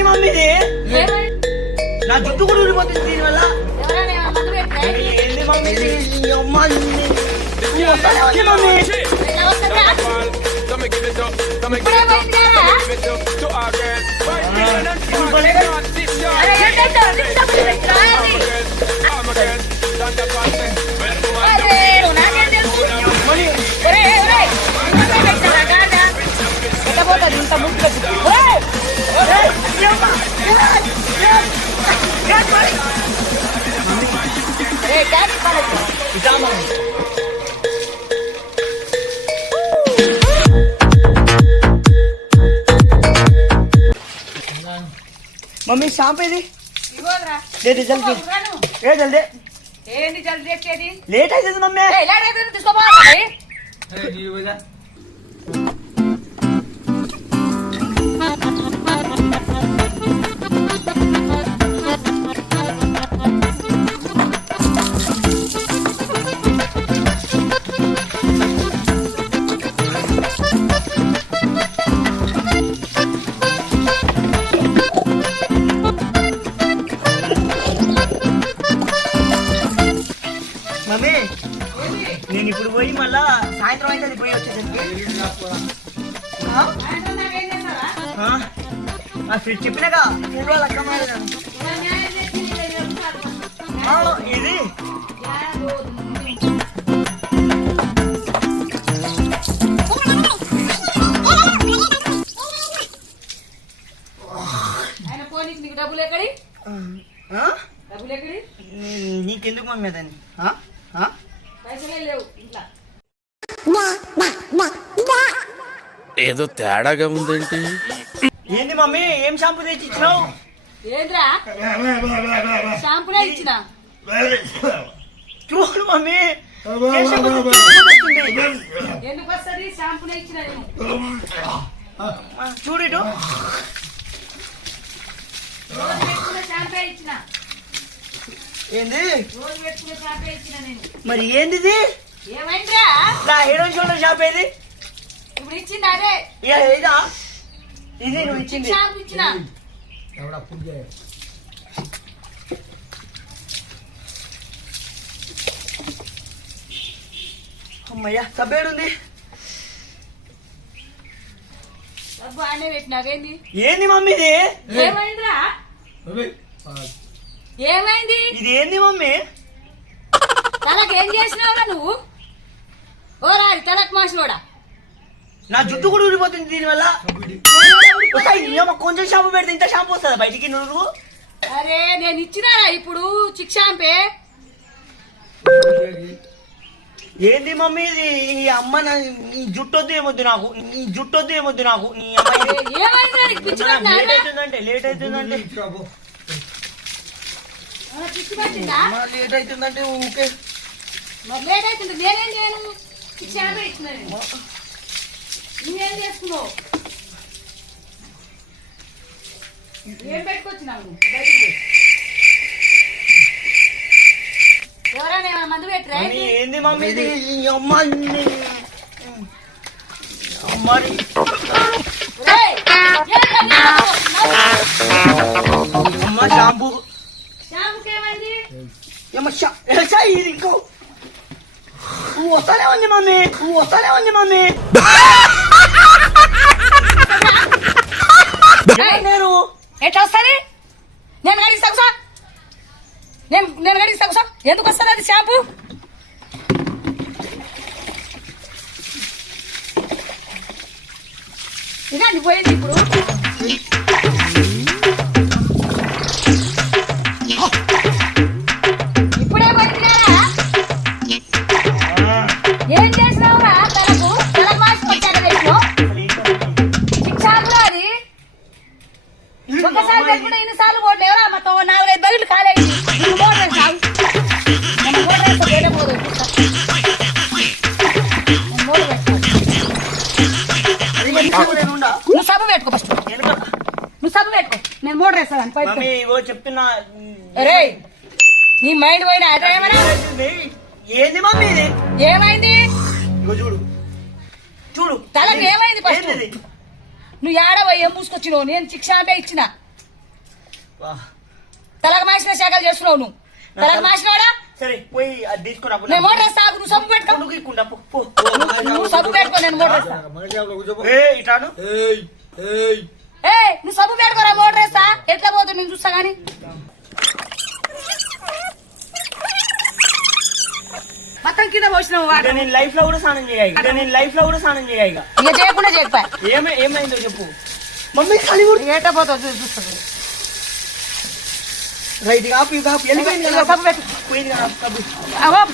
ఏంది మమ్మీ ఇది? నా జుట్టు కూడా ఊడిపోతుంది దీనివల్ల. ఏంది మమ్మీ ఇది? ఈ అమ్మ వస్తానే ఉంది మమ్మీ. మమ్మీ షాంపూ ఇది జల్దీ ఏంటి జల్దీ వచ్చేది? లేట్ అవుతుంది మమ్మీ. తీసుకోపోవాలి. మమ్మీ నేను ఇప్పుడు పోయి మళ్ళా సాయంత్రం అయితే పోయి వచ్చేసరికి చెప్పినాగా మూడు వాళ్ళ అక్క ఇది డబ్బులు ఎక్కడి నీకెందుకు మమ్మీ దాన్ని పైసలే లేవు ఇంట్లో. ఏదో తేడాగా ఉందేంటి? ఏంది మమ్మీ ఏం షాంపూ తెచ్చి ఇచ్చినావు? ఏంద్రా షాంపూనే ఇచ్చిన. చూడు మమ్మీ ఎందుకు వస్తుంది? షాంపూనే ఇచ్చిన నేను. చూడు ఇటు రోజు పెట్టుకున్న షాంపే ఇచ్చిన. ఏంది రోజు పెట్టుకున్న షాంపే ఇచ్చిన నేను. మరి ఏంది ఇది? ఏమైందిరా? నా హెడ్ అండ్ షోల్డర్ షాంపూ ఏది? ఇప్పుడు ఇచ్చింది అదే. ఇదా ఇది నువ్వు ఇచ్చింది షాంపూ ఇచ్చిన. అమ్మయ్యా సబ్బేడుంది. డబ్బు ఆనే పెట్టినాకేంది? ఏంది మమ్మీ ఇది? ఏమైందిరా? ఏమైంది? ఇది ఏంది మమ్మీ? తలకు ఏం చేసినావురా నువ్వు? ఓ రారి తలకు మాసినోడా. నా జుట్టు కూడా ఊడిపోతుంది దీనివల్ల. కొంచెం షాంపూ పెడితే ఇంత షాంపూ వస్తుందా బయటికి? నువ్వు అరే నేను ఇచ్చినారా ఇప్పుడు చిక్ షాంపే. ఏంది మమ్మీ ఇది? ఈ అమ్మ ఈ జుట్టొద్దు ఏమొద్దు నాకు, ఈ జుట్టొద్దు ఏమొద్దు నాకు. నీ ఏమైందిరా నీకు పిచ్చి పట్టిందా? లేట్ అవుతుందంటే పిచ్చి పట్టిందా? లేట్ అవుతుందంటే ఊకే మరి లేట్ అవుతుంది. నేనేం చేయను? చిక్ షాంపే ఇచ్చిన నేను. నువ్వేం చేసుకున్నావు? ఏం పెట్టుకొచ్చినావు నువ్వు? ఎవరైనా మందు పెట్టరా? ఏంది మమ్మీ ఇది? ఈ అమ్మ మరి అమ్మ షాంపూ షాంపూకేమైంది? ఇది ఇంకో వస్తానే ఉంది మమ్మీ, వస్తానే ఉంది మమ్మీ. నేను ఎట్లా వస్తుంది? నేను గడిస్తా సార్, నేను గడిస్తా సార్. ఎందుకు వస్తుంది అది షాంపూ? ఇక అది పోయింది ఇప్పుడు. ఇప్పుడే పోయిందిరా. ఏం చేసినావురా? తలకు మార్చి వచ్చాడు వేసుకో. షాంపూ అది ఒకసారి పెట్టుకుంటే ఇన్నిసార్లు పోటీ ఎవరా? మొత్తం 4-5 బకెట్లు కాలేజీ నువ్వు సబ్బు పెట్టుకో. ఫస్ట్ నువ్వు సబ్బు పెట్టుకో. నేను మోటర్ వేస్తాను చెప్తున్నా. అరే నీ మైండ్ పోయినా అదే. ఏమన్నా ఏంది మమ్మీ ఇది? ఏమైంది? చూడు చూడు తలకు ఏమైంది? ఫస్ట్ నువ్వు ఏడ పోయి ఏం పూసుకొచ్చినావు? నేను చిక్ షాంపే ఇచ్చిన. తలకు మాసిన శాఖలు చేస్తున్నావు నువ్వు. తలకు మాసినవాడా? సరే పోయి అది తీసుకురా. నేను మోటార్ వేస్తా, నువ్వు సబ్బు పెట్టుకో. నువ్వు సబ్బు పెట్టుకో, నేను మోటార్ వేస్తా. ఇట్లాను నువ్వు సబ్బు పెట్టుకోరా, మోటార్ వేస్తా. ఎట్లా పోతుంది నేను చూస్తా గానీ. మొత్తం కింద పోసినావు. నేను లైఫ్ లో కూడా స్నానం చేయాలి. ఇక చేయకుండా చెప్పా. ఏమైందో చెప్పు మమ్మీ. ఖాళీ ఏటా పోతావు చూస్తాను. రైట్ కాపు సబ్బు పెట్టు.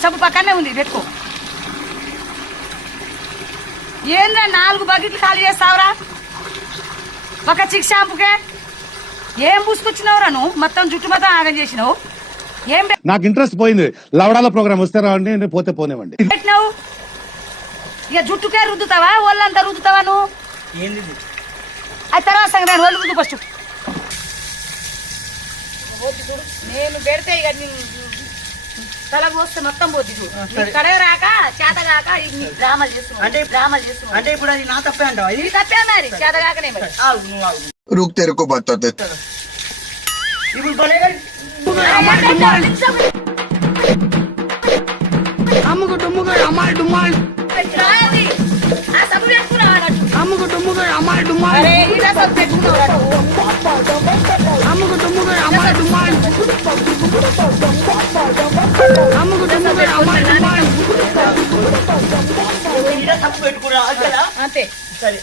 సబ్బు పక్కనే ఉంది, పెట్టుకో. ఏంద్రా 4 బకెట్లు ఖాళీ చేస్తావురా ఒక చిక్ షాంపుకే? ఏం పూసుకొచ్చినావురా నువ్వు? మొత్తం జుట్టు మొత్తం ఆగం చేసినావు. ఏం నాకు ఇంట్రెస్ట్ పోయింది. లవడాల ప్రోగ్రామ్ వస్తే రావండి, నేను పోతే పోనేవండి. పెట్టినావు? ఇక జుట్టుకే రుద్దుతావా, ఒళ్ళంతా రుద్దుతావా నువ్వు? ఏంది అది తర్వాత సంగతి, ఒళ్ళు రుద్దు ఫస్ట్. నేను పెడితే ఇక తలకు వస్తే మొత్తం పోద్ది చూడు. కడగ రాక చేత కాక డ్రామాలు చేస్తున్నావు. అంటే ఇప్పుడు అది నా తప్పే అంటావా? ఇది తప్పే మరి, చేత కాకనే మరి. रुक तेरे को बताते ఇప్పుడు భలేగా రాయండి. ఆ సబ్బు పెట్టుకున్నావా అన్నట్టు? అరే ఇలా సబ్బు పెట్టుకున్నావు తప్పు పెట్టుకురా అంతే. సరే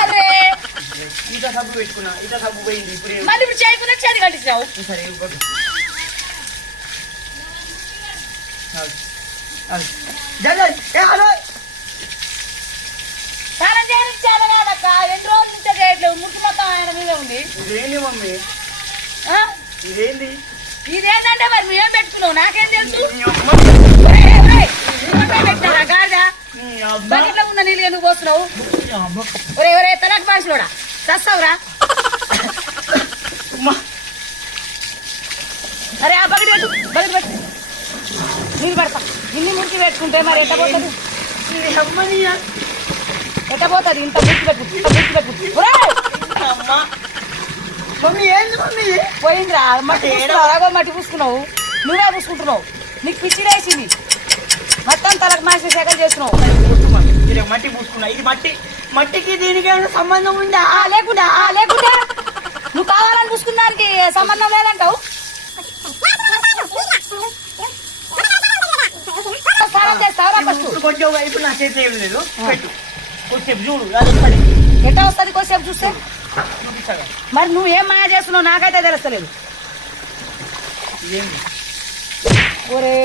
అరే ఇట సబ్బు పెట్టుకున్నా, ఇట సబ్బు పోయింది. ఇప్పుడు మళ్ళీ ఇప్పుడు చేయకుండా చేతి కట్టించావు. సరే హలో స్నానం చేయడం చేత కాదక్క. 2 రోజుల నుంచి చేయట్లేదు. ముట్టు మొత్తం ఆయన మీదే ఉంది. ఇదేంది మమ్మీ? ఆ? ఇదేంది? ఇదేంటంటే మరి నువ్వేం పెట్టుకున్నావు నాకేం తెలుసు? బకెట్లో ఉన్న నీళ్ళు ఎందుకు పోస్తున్నావు? ఒరే తలకు మాసినోడా చస్తావురా? అరే ఆ బకెట్ పెట్టు. నీళ్ళు పెడతా. ఇన్ని మురికి పెట్టుకుంటే మరి ఎట్ట పోతుంది? ఇంత మురికి పెట్టు. మమ్మీ ఏంది మమ్మీ? పోయిందిరా. మట్టి పూసుకున్నావు. నువ్వే పూసుకుంటున్నావు. నీకు పిచ్చి వేసింది. మొత్తం తలకు మాసిన శాఖలు చేస్తున్నావు. మట్టి పూసుకున్నా. ఇది మట్టికి దీనికి ఏమైనా సంబంధం ఉందా? లేకుండా నువ్వు కావాలని పూసుకున్నానికి సంబంధం లేదంటావు. కొంచెం వైపు నా చేతి ఏం లేదు. పెట్టు కొద్దిసేపు చూడు. ఎట్లా వస్తుంది కొద్దిసేపు చూస్తే? మరి నువ్వు ఏం మాయా చేస్తున్నావు నాకైతే తెలుస్తలేదు. ఒరే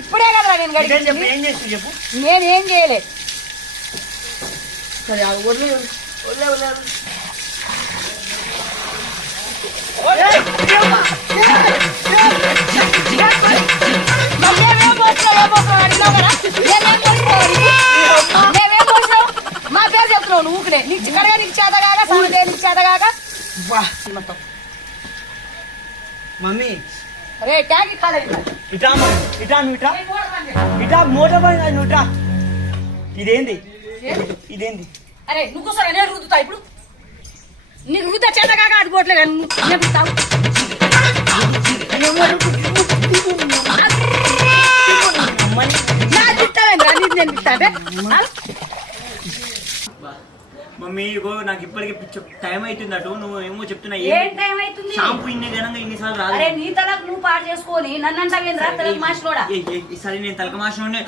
ఇప్పుడే కదరా నేను గడిచింది. ఏం చేస్తూ చెప్పు. నేనేం చేయలేదు. సరే వదిలే. మా పేరు చెప్తున్నావు నువ్వు. నీకు చిక్కడగా నీకు చేత కాక సాగు నీకు చేత కాక మమ్మీ. అరే ట్యాంక్ కాలేదు. ఇటా మోటార్ బండి నువ్వు ఇటా. ఇదేంది? అరే నువ్వు కూర్చోరా, నేను రుద్దుతా. ఇప్పుడు నీకు రుద్ద చేత కాక ఆడుకోవట్లే కానీ నేర్పుతావు. నా తిట్టావేంద్రా? నీకు నేను తిట్టా అంటే మమ్మీ ఇగో నాకు ఇప్పటికి టైం అవుతుంది. అటు నువ్వు ఏమో చెప్తున్నా. ఏం టైం అవుతుంది? షాంపూ ఇన్ని ఘనంగా ఇన్నిసార్లు రాదు. అరే నీ తలకు నువ్వు పాడు చేసుకొని నన్ను అంటావేంద్రా? తలకు మాసినోడా? సరే నేను తలక మాసిన నేను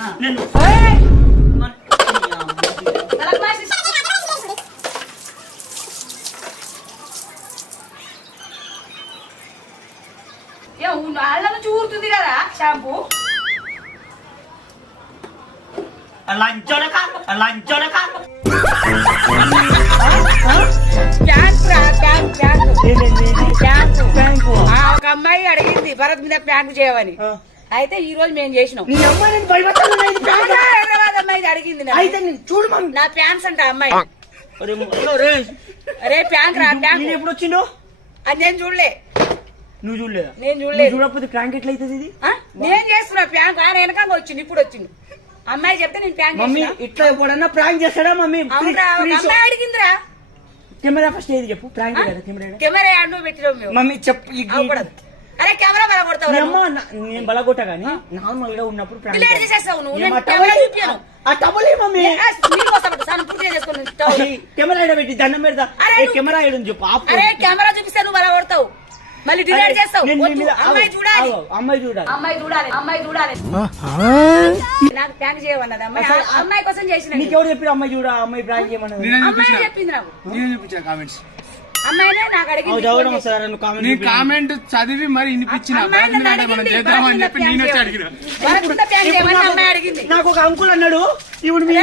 తలకు మాసి వాళ్ళ నుంచి ఊరుతుంది కదా షాంపూ. లంచోడక ఒక అమ్మాయి అడిగింది భరత్ మీద ప్యాంక్ చేయమని. అయితే ఈ రోజు మేము చేసినాం. హైదరాబాద్ అమ్మాయి అడిగింది. చూడు నా ప్యాంట్స్ అంట అమ్మాయి. అరే ప్యాంక్ రా. ప్యాంక్ ఎప్పుడు వచ్చిండో అది నేను చూడలే. నువ్వు చూడలేదా? నేను చూడలేదు. చూడకపోతే ప్రాంక్ ఎట్లా అవుతుంది? ఇది నేను చేస్తున్నా ప్యాంక్. ఆయన వెనకంగా వచ్చింది. ఇప్పుడు వచ్చింది అమ్మాయి చెప్తే నేను ప్యాంక్ మమ్మీ. ఇట్లా ఎప్పుడన్నా ప్రాంక్ చేస్తాడా మమ్మీ? అమ్మాయి అడిగిందిరా. కెమెరా ఫస్ట్ ఏది చెప్పు ప్రాంక్ కదా కెమెరా కెమెరా యాడ్ పెట్టినావు మేము మమ్మీ చెప్పు అవపడదు. అరే కెమెరా బల కొడతావు మీ అమ్మ నేను బలగొట్టా గానీ నార్మల్ గా ఉన్నప్పుడు prank డిలీట్ చేయాలి. చేసేస్తావు నువ్వు ఏం నేను ఆ కెమెరా టవల్ చూపియను ఆ టవల్ ఏ మమ్మీ సాను పూర్తి చేసుకుని టవల్. కెమెరా ఏడ పెట్టి దండం పెడతా అరే ఏ నువ్వు- కెమెరా ఏడని చెప్పు ఆపు. అరే కెమెరా చూపిస్తే నువ్వు బల కొడతావు మళ్ళీ డిలీట్ చేస్తావు నేను నీ వద్దు. మీద అమ్మాయి చూడాలి అమ్మాయి చూడాలి అమ్మాయి చూడాలి అమ్మాయి చూడాలి నాకు ప్రాంక్ చేయమన్నది అమ్మాయి అసలు అమ్మాయి కోసం చేసిన నీకెవరు చెప్పి అమ్మాయి చూడ అమ్మాయి ప్రాంక్ చేయమన్నది అమ్మాయి చెప్పింది నాకు నేను చూపించా కామెంట్స్ అమ్మాయినే నాకు అవు అడిగింది చదవడం ఫోన్ వస్తారా నువ్వు కామెంట్ నేను కామెంట్ చదివి మరి వినిపించిన అమ్మాయి నన్ను మనం అడిగింది, చేద్దామని చెప్పి భరత్ నేను వచ్చి మీద అడిగిన భరత్ మీద ప్రాంక్ చేయమని అమ్మాయి అడిగింది నాకు ఒక అంకుల్ అన్నాడు ఇప్పుడు మీ